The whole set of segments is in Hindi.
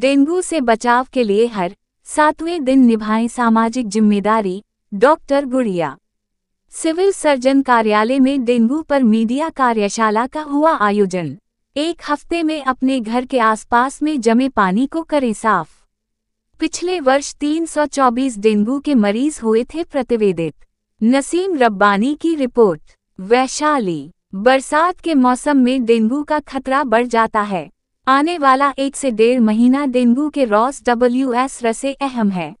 डेंगू से बचाव के लिए हर 7वें दिन निभाएं सामाजिक जिम्मेदारी। डॉक्टर गुड़िया। सिविल सर्जन कार्यालय में डेंगू पर मीडिया कार्यशाला का हुआ आयोजन। एक हफ्ते में अपने घर के आसपास में जमे पानी को करें साफ। पिछले वर्ष 324 डेंगू के मरीज हुए थे प्रतिवेदित। नसीम रब्बानी की रिपोर्ट। वैशाली। बरसात के मौसम में डेंगू का खतरा बढ़ जाता है। आने वाला 1 से 1.5 महीना डेंगू के ROS-WS से अहम है।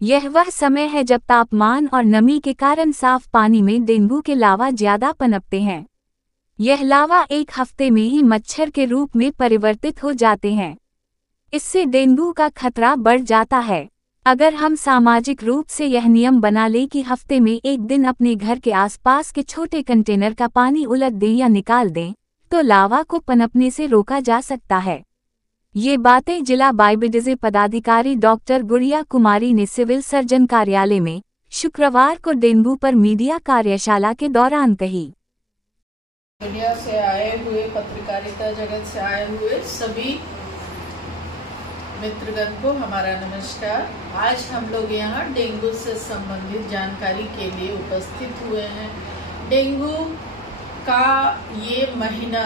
यह वह समय है जब तापमान और नमी के कारण साफ पानी में डेंगू के लावा ज्यादा पनपते हैं। यह लावा एक हफ्ते में ही मच्छर के रूप में परिवर्तित हो जाते हैं। इससे डेंगू का खतरा बढ़ जाता है। अगर हम सामाजिक रूप से यह नियम बना लें कि हफ्ते में एक दिन अपने घर के आसपास के छोटे कंटेनर का पानी उलट दें या निकाल दें, तो लावा को पनपने से रोका जा सकता है। ये बातें जिला बायोडिज़ पदाधिकारी डॉक्टर गुड़िया कुमारी ने सिविल सर्जन कार्यालय में शुक्रवार को डेंगू पर मीडिया कार्यशाला के दौरान कही। मीडिया से आए हुए, पत्रकारिता जगत से आए हुए सभी मित्रगण को हमारा नमस्कार। आज हम लोग यहाँ डेंगू से संबंधित जानकारी के लिए उपस्थित हुए हैं। डेंगू का ये महीना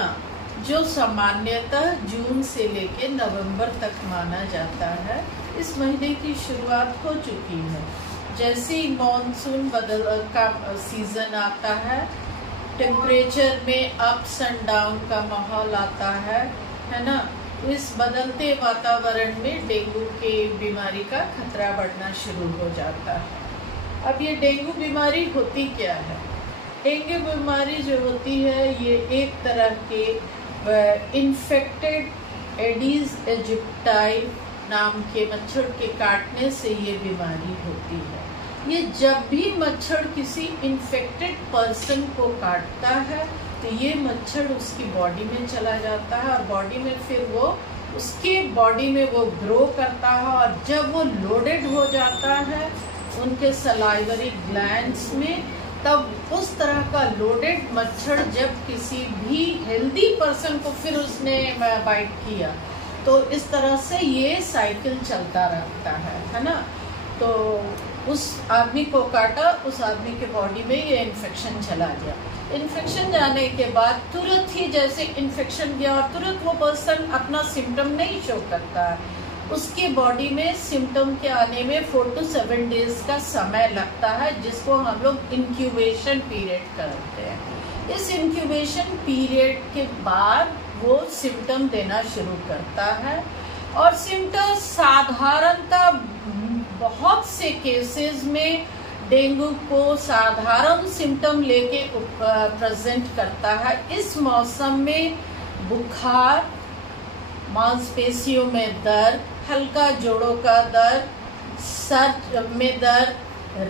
जो सामान्यतः जून से लेकर नवंबर तक माना जाता है, इस महीने की शुरुआत हो चुकी है। जैसे ही मॉनसून का सीजन आता है, टेम्परेचर में अप्स एंड डाउन का माहौल आता है ना। इस बदलते वातावरण में डेंगू की बीमारी का खतरा बढ़ना शुरू हो जाता है। अब ये डेंगू बीमारी होती क्या है? डेंगू बीमारी जो होती है, ये एक तरह के इन्फेक्टेड एडीज इजिप्टाई नाम के मच्छर के काटने से ये बीमारी होती है। ये जब भी मच्छर किसी इन्फेक्टेड पर्सन को काटता है तो ये मच्छर उसकी बॉडी में चला जाता है और बॉडी में फिर वो उसके बॉडी में वो ग्रो करता है, और जब वो लोडेड हो जाता है उनके सलाइवरी ग्लैंड्स में, तब उस तरह का लोडेड मच्छर जब किसी भी हेल्दी पर्सन को फिर उसने बाइट किया, तो इस तरह से ये साइकिल चलता रहता है ना। तो उस आदमी को काटा, उस आदमी के बॉडी में ये इन्फेक्शन चला गया। इन्फेक्शन जाने के बाद तुरंत ही जैसे इन्फेक्शन गया और तुरंत वो पर्सन अपना सिम्टम नहीं शो करता है, उसके बॉडी में सिम्टम के आने में 4 to 7 डेज का समय लगता है, जिसको हम लोग इंक्यूबेशन पीरियड करते हैं। इस इंक्यूबेशन पीरियड के बाद वो सिम्टम देना शुरू करता है, और सिम्टम साधारणतः बहुत से केसेस में डेंगू को साधारण सिम्टम लेके प्रेजेंट करता है। इस मौसम में बुखार, मांसपेशियों में दर्द, हल्का जोड़ों का दर्द, सर में दर्द,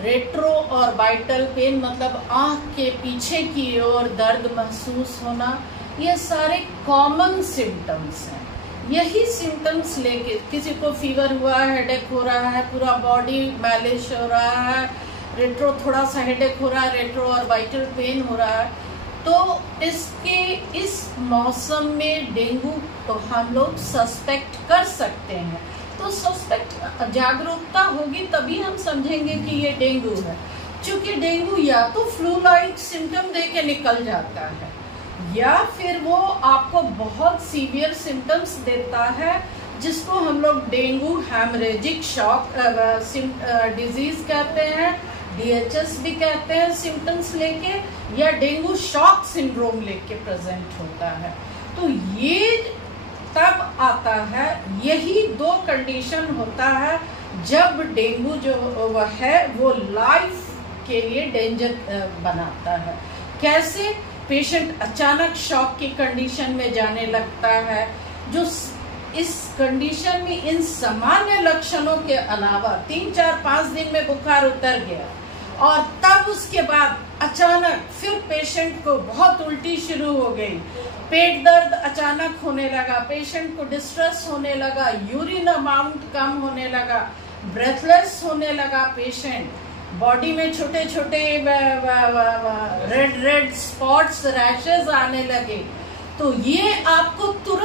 रेट्रो और वाइटल पेन मतलब आंख के पीछे की ओर दर्द महसूस होना, ये सारे कॉमन सिम्टम्स हैं। यही सिम्टम्स लेके किसी को फीवर हुआ है, हेडेक हो रहा है, पूरा बॉडी मैलिश हो रहा है, रेट्रो थोड़ा सा हेडेक हो रहा है, रेट्रो और वाइटल पेन हो रहा है, तो इस मौसम में डेंगू तो हम लोग सस्पेक्ट कर सकते हैं। तो सस्पेक्ट जागरूकता होगी तभी हम समझेंगे कि ये डेंगू है। क्योंकि डेंगू या तो फ्लू लाइक सिम्टम दे के निकल जाता है, या फिर वो आपको बहुत सीवियर सिम्टम्स देता है, जिसको हम लोग डेंगू हेमरेजिक शॉक डिजीज कहते हैं, DHS भी कहते हैं सिम्टम्स लेके, या डेंगू शॉक सिंड्रोम लेके प्रेजेंट होता है। तो ये तब आता है, यही 2 कंडीशन होता है जब डेंगू जो है वो लाइफ के लिए डेंजर बनाता है। कैसे? पेशेंट अचानक शॉक की कंडीशन में जाने लगता है, जो इस कंडीशन में इन सामान्य लक्षणों के अलावा 3, 4, 5 दिन में बुखार उतर गया, और तब उसके बाद अचानक फिर पेशेंट को बहुत उल्टी शुरू हो गई, पेट दर्द अचानक होने लगा, पेशेंट को डिस्ट्रेस होने लगा, यूरिन अमाउंट कम होने लगा, ब्रेथलेस होने लगा पेशेंट, बॉडी में छोटे छोटे रेड स्पॉट्स, रैशेज आने लगे, तो ये आपको तुरंत